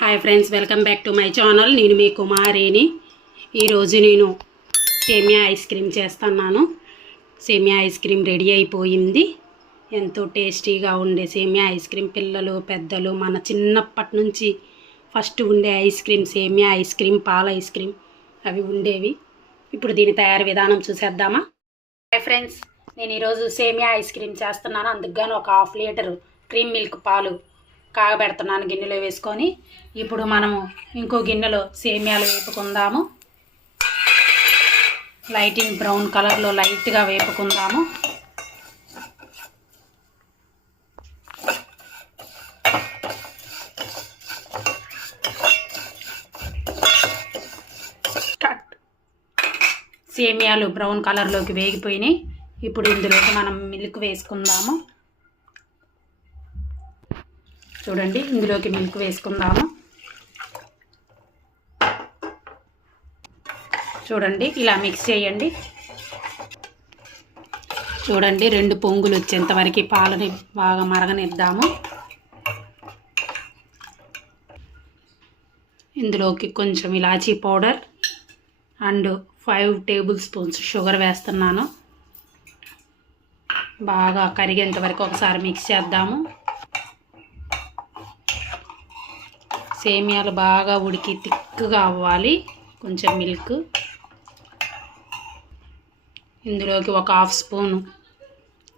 Hi friends, welcome back to my channel. నేను మీ కుమారిని. ఈరోజు నేను సేమియా ఐస్ క్రీమ్ చేస్తున్నాను. సేమియా ఐస్ క్రీమ్ రెడీ అయిపోయింది. ఎంతో టేస్టీగా ఉండే సేమియా ఐస్ క్రీమ్. పిల్లలు పెద్దలు మన చిన్నప్పటి నుంచి ఫస్ట్ ఉండే ఐస్ క్రీమ్ సేమియా ఐస్ క్రీమ్, పాల ఐస్ క్రీమ్ అవి ఉండేవి. ఇప్పుడు దీని తయారీ విధానం చూసేద్దామా? హాయ్ ఫ్రెండ్స్, నేను ఈరోజు సేమియా ఐస్ క్రీమ్ చేస్తున్నాను. అందుకుగాను ఒక 1/2 లీటర్ క్రీమ్ మిల్క్ పాలు కాగబెడుతున్నాను గిన్నెలో వేసుకొని. ఇప్పుడు మనము ఇంకో గిన్నెలో సేమియాలు వేపుకుందాము. లైటింగ్ బ్రౌన్ కలర్లో లైట్గా వేపుకుందాము. సేమియాలు బ్రౌన్ కలర్లోకి వేగిపోయినాయి. ఇప్పుడు ఇందులోకి మనం మిల్క్ వేసుకుందాము. చూడండి, ఇందులోకి మిల్క్ వేసుకుందాము. చూడండి, ఇలా మిక్స్ చేయండి. చూడండి, 2 పొంగులు వచ్చేంత వరకు పాలని బాగా మరగనిద్దాము. ఇందులోకి కొంచెం ఇలాచీ powder and 5 tablespoons sugar వేస్తున్నాను. బాగా కరిగేంత వరకు ఒకసారి మిక్స్ చేద్దాము. సేమియాలు బాగా ఉడికి థిక్గా అవ్వాలి. కొంచెం మిల్క్, ఇందులోకి ఒక 1/2 స్పూన్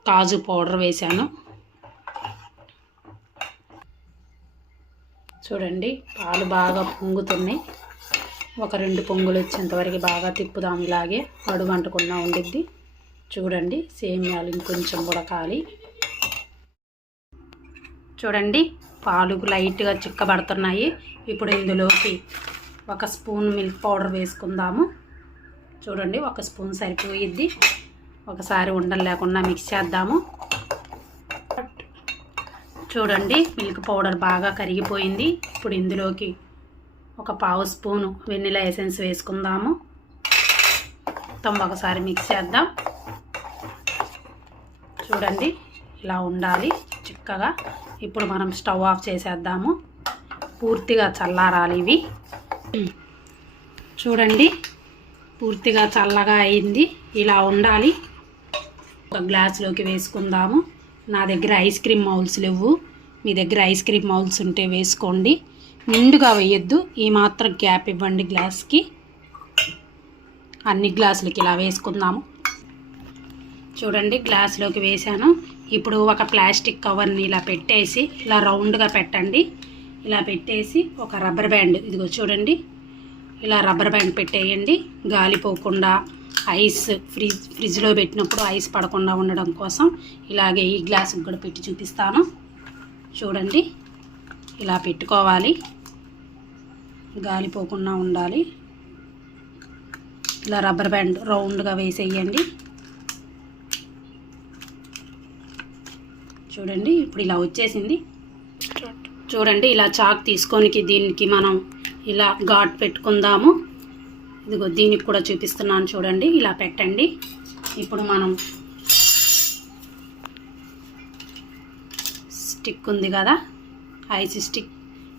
కాజు పౌడర్ వేసాను. చూడండి, పాలు బాగా పొంగుతున్నాయి. ఒక 2 పొంగులు వచ్చేంతవరకు బాగా తిప్పుదాం. ఇలాగే అడుగు అంటకుండా ఉండిద్ది. చూడండి, సేమియాలు ఇంకొంచెం ఉడకాలి. చూడండి, పాలు లైట్గా చిక్కబడుతున్నాయి. ఇప్పుడు ఇందులోకి 1 స్పూన్ మిల్క్ పౌడర్ వేసుకుందాము. చూడండి, 1 స్పూన్ సరిపోయిద్ది. ఒకసారి ఉండలు లేకుండా మిక్స్ చేద్దాము. చూడండి, మిల్క్ పౌడర్ బాగా కరిగిపోయింది. ఇప్పుడు ఇందులోకి ఒక 1/2 స్పూను వెనిలా ఎసెన్స్ వేసుకుందాము. మొత్తం ఒకసారి మిక్స్ చేద్దాం. చూడండి, ఇలా ఉండాలి చిక్కగా. ఇప్పుడు మనం స్టవ్ ఆఫ్ చేసేద్దాము. పూర్తిగా చల్లారాలి ఇవి. చూడండి, పూర్తిగా చల్లగా అయింది. ఇలా ఉండాలి. ఒక గ్లాసులోకి వేసుకుందాము. నా దగ్గర ఐస్ క్రీమ్ మౌల్స్ లేవు. మీ దగ్గర ఐస్ క్రీమ్ మౌల్స్ ఉంటే వేసుకోండి. నిండుగా వేయొద్దు, ఈ మాత్రం గ్యాప్ ఇవ్వండి గ్లాస్కి. అన్ని గ్లాసులకి ఇలా వేసుకుందాము. చూడండి, గ్లాసులోకి వేసాను. ఇప్పుడు ఒక ప్లాస్టిక్ కవర్ని ఇలా పెట్టేసి ఇలా రౌండ్గా పెట్టండి. ఇలా పెట్టేసి ఒక రబ్బర్ బ్యాండ్, ఇదిగో చూడండి, ఇలా రబ్బర్ బ్యాండ్ పెట్టేయండి. గాలిపోకుండా ఐస్ ఫ్రిడ్జ్లో పెట్టినప్పుడు ఐస్ పడకుండా ఉండడం కోసం ఇలాగే ఈ గ్లాసుకి కూడా పెట్టి చూపిస్తాను. చూడండి, ఇలా పెట్టుకోవాలి. గాలిపోకుండా ఉండాలి. ఇలా రబ్బర్ బ్యాండ్ రౌండ్గా వేసేయండి. చూడండి, ఇప్పుడు ఇలా వచ్చేసింది. చూడండి, ఇలా చాక్ తీసుకొని దీనికి మనం ఇలా ఘాట్ పెట్టుకుందాము. ఇదిగో దీనికి కూడా చూపిస్తున్నాను. చూడండి, ఇలా పెట్టండి. ఇప్పుడు మనం స్టిక్ ఉంది కదా, ఐస్ స్టిక్,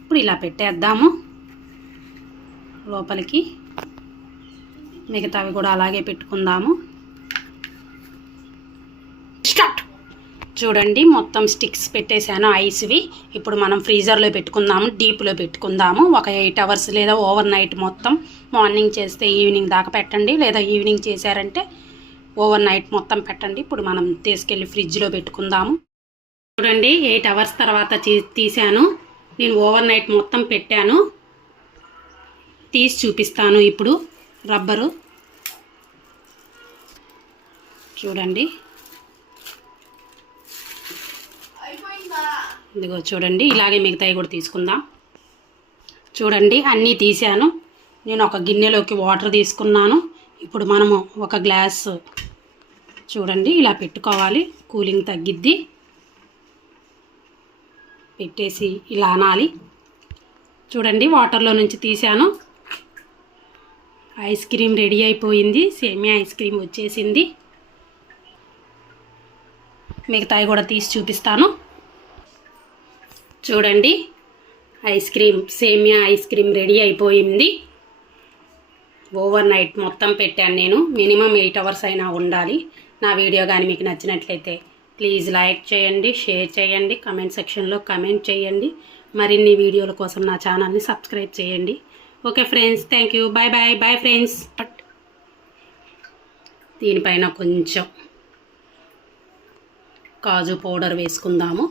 ఇప్పుడు ఇలా పెట్టేద్దాము లోపలికి. మిగతావి కూడా అలాగే పెట్టుకుందాము. చూడండి, మొత్తం స్టిక్స్ పెట్టేశాను ఐస్వి. ఇప్పుడు మనం ఫ్రీజర్లో పెట్టుకుందాము, డీప్లో పెట్టుకుందాము. ఒక 8 అవర్స్ లేదా ఓవర్ నైట్. మొత్తం మార్నింగ్ చేస్తే ఈవినింగ్ దాకా పెట్టండి, లేదా ఈవినింగ్ చేశారంటే ఓవర్ నైట్ మొత్తం పెట్టండి. ఇప్పుడు మనం తీసుకెళ్ళి ఫ్రిడ్జ్లో పెట్టుకుందాము. చూడండి, 8 అవర్స్ తర్వాత తీసాను. నేను ఓవర్ నైట్ మొత్తం పెట్టాను. తీసి చూపిస్తాను. ఇప్పుడు రబ్బరు చూడండి, ఇదిగో చూడండి, ఇలాగే మిగతాయి కూడా తీసుకుందాం. చూడండి, అన్నీ తీసాను. నేను ఒక గిన్నెలోకి వాటర్ తీసుకున్నాను. ఇప్పుడు మనము ఒక గ్లాస్ చూడండి ఇలా పెట్టుకోవాలి. కూలింగ్ తగ్గిద్ది. పెట్టేసి ఇలా అనాలి. చూడండి, వాటర్లో నుంచి తీసాను. ఐస్ క్రీమ్ రెడీ అయిపోయింది. సేమియా ఐస్ క్రీమ్ వచ్చేసింది. మిగతాయి కూడా తీసి చూపిస్తాను. చూడండి, సేమియా ఐస్ క్రీమ్ రెడీ అయిపోయింది. ఓవర్ నైట్ మొత్తం పెట్టాను నేను. మినిమం 8 అవర్స్ అయినా ఉండాలి. నా వీడియో కానీ మీకు నచ్చినట్లయితే ప్లీజ్ లైక్ చేయండి, షేర్ చేయండి, కమెంట్ సెక్షన్లో కమెంట్ చేయండి. మరిన్ని వీడియోల కోసం నా ఛానల్ని సబ్స్క్రైబ్ చేయండి. Okay friends, thank you. Bye bye. Bye friends. దీనిపైన కొంచెం కాజు పౌడర్ వేసుకుందాము.